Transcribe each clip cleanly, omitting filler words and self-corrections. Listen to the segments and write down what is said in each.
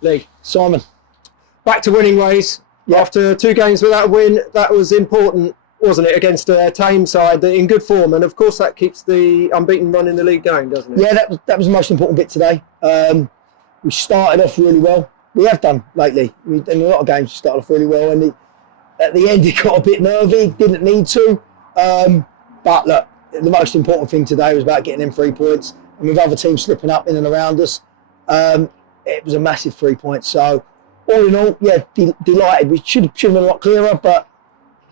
Lee. Simon. Back to winning ways. Yeah. After 2 games without a win, that was important, wasn't it, against a Thame side in good form, and of course that keeps the unbeaten run in the league going, doesn't it? Yeah, that was the most important bit today. We started off really well. We have done lately. In a lot of games we started off really well, and at the end it got a bit nervy, didn't need to. But look, the most important thing today was about getting them 3 points, and with other teams slipping up in and around us, it was a massive 3 points. So all in all, yeah, delighted. We should have been a lot clearer, but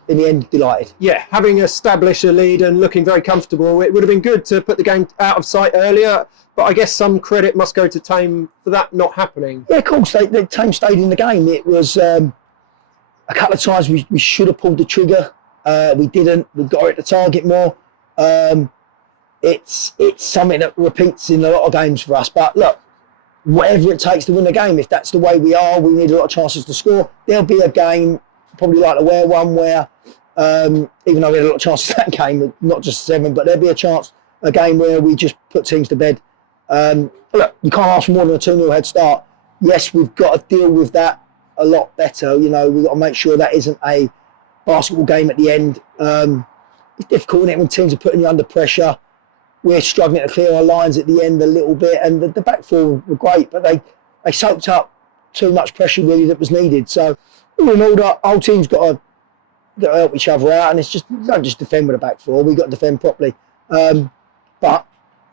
in the end, delighted. Yeah, having established a lead and looking very comfortable, it would have been good to put the game out of sight earlier, but I guess some credit must go to Thame for that not happening. Yeah, of course, Thame stayed in the game. It was a couple of times we should have pulled the trigger. We didn't. We got it to target more. It's something that repeats in a lot of games for us. But look, whatever it takes to win the game, if that's the way we are, we need a lot of chances to score. There'll be a game, probably like the Ware one, where even though we had a lot of chances that game, not just 7, but there'll be a game where we just put teams to bed. Look, you can't ask for more than a 2-0 head start. Yes, we've got to deal with that a lot better. You know, we've got to make sure that isn't a basketball game at the end. It's difficult, isn't it, when teams are putting you under pressure. We're struggling to clear our lines at the end a little bit, and the back four were great, but they soaked up too much pressure really that was needed. So all in all, the whole team's got to help each other out, and it's just, don't just defend with a back four. We've got to defend properly. But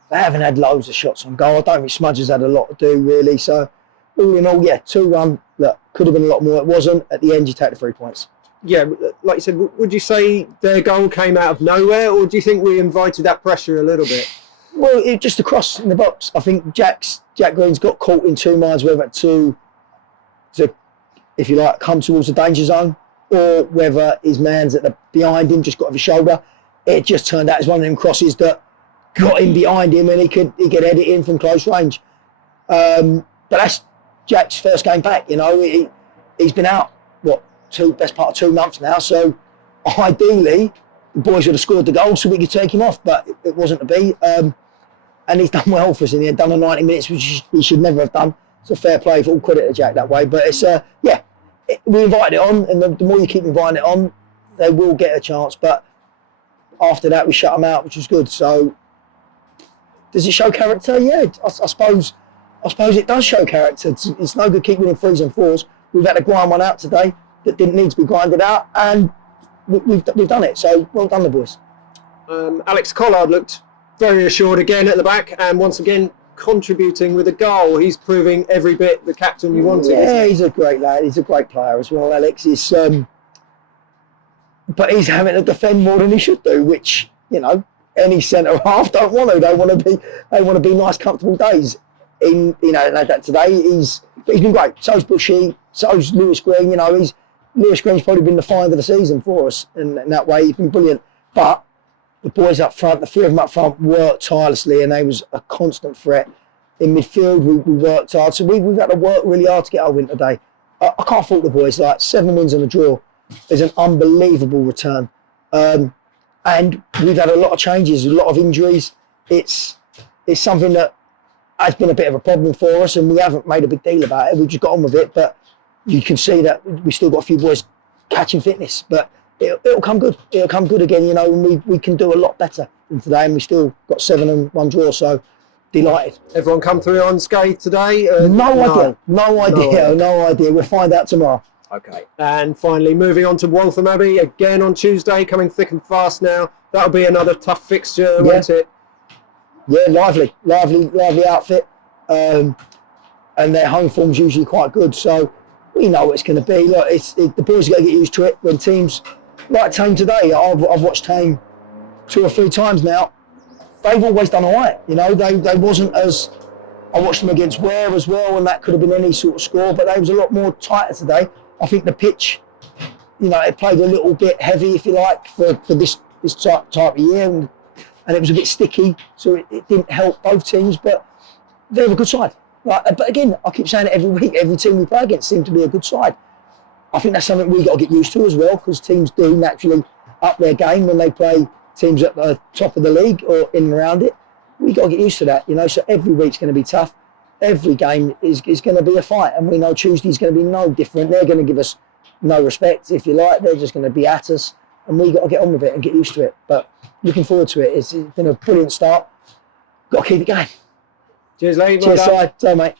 they haven't had loads of shots on goal. I don't think Smudges had a lot to do really. So all in all, yeah, 2-1. Look, could have been a lot more. It wasn't. At the end, you take the 3 points. Yeah, like you said, would you say their goal came out of nowhere, or do you think we invited that pressure a little bit? Well, it just across in the box. I think Jack Green's got caught in 2 minds whether to, if you like, come towards the danger zone, or whether his man's behind him, just got over his shoulder. It just turned out as one of them crosses that got him behind him, and he could head it in from close range. But that's Jack's first game back. You know, he's been out best part of 2 months now. So ideally, the boys would have scored the goal so we could take him off, but it wasn't to be. And he's done well for us in the end. Done the 90 minutes, which he should never have done. It's a fair play for all credit to Jack that way. But it's we invited it on, and the more you keep inviting it on, they will get a chance. But after that, we shut them out, which was good. So does it show character? Yeah, I suppose it does show character. It's no good keeping in 3s and 4s. We've had to grind one out today that didn't need to be grinded out, and we've done it. So well done, the boys. Alex Collard looked very assured again at the back, and once again contributing with a goal. He's proving every bit the captain you wanted. Yeah, he's a great lad. He's a great player as well, Alex. But he's having to defend more than he should do, which, you know, any centre half don't want to. They want to be nice, comfortable days. Like that today, he's been great. So's Bushy. So's Lewis Green. You know, Lewis Green's probably been the find of the season for us, and in that way he's been brilliant. But the boys up front, the 3 of them up front, worked tirelessly, and they was a constant threat. In midfield, we worked hard. So we've had to work really hard to get our win today. I can't fault the boys. Like 7 wins and a draw is an unbelievable return. And we've had a lot of changes, a lot of injuries. It's something that has been a bit of a problem for us, and we haven't made a big deal about it. We've just got on with it, but you can see that we still got a few boys catching fitness. But it'll come good. It'll come good again, you know, and we can do a lot better than today, and we still got 7 and 1 draw, so delighted. Everyone come through unscathed today? No idea. We'll find out tomorrow. Okay. And finally, moving on to Waltham Abbey, again on Tuesday, coming thick and fast now. That'll be another tough fixture, won't it? Yeah, lively outfit. And their home form's usually quite good, so we know what it's going to be. Look, the boys got to get used to it. When teams like Thame today, I've watched Thame 2 or 3 times now. They've always done all right. You know, they wasn't as. I watched them against Ware as well, and that could have been any sort of score, but they was a lot more tighter today. I think the pitch, you know, it played a little bit heavy, if you like, for this type of year, and it was a bit sticky, so it didn't help both teams, but they're a good side. But again, I keep saying it every week, every team we play against seems to be a good side. I think that's something we've got to get used to as well, because teams do naturally up their game when they play teams at the top of the league or in and around it. We've got to get used to that, you know, so every week's going to be tough. every game is going to be a fight, and we know Tuesday's going to be no different. They're going to give us no respect, if you like. They're just going to be at us, and we got to get on with it and get used to it. But looking forward to it. It's been a brilliant start. Got to keep it going. Cheers, Lee. Cheers, Si. So, mate.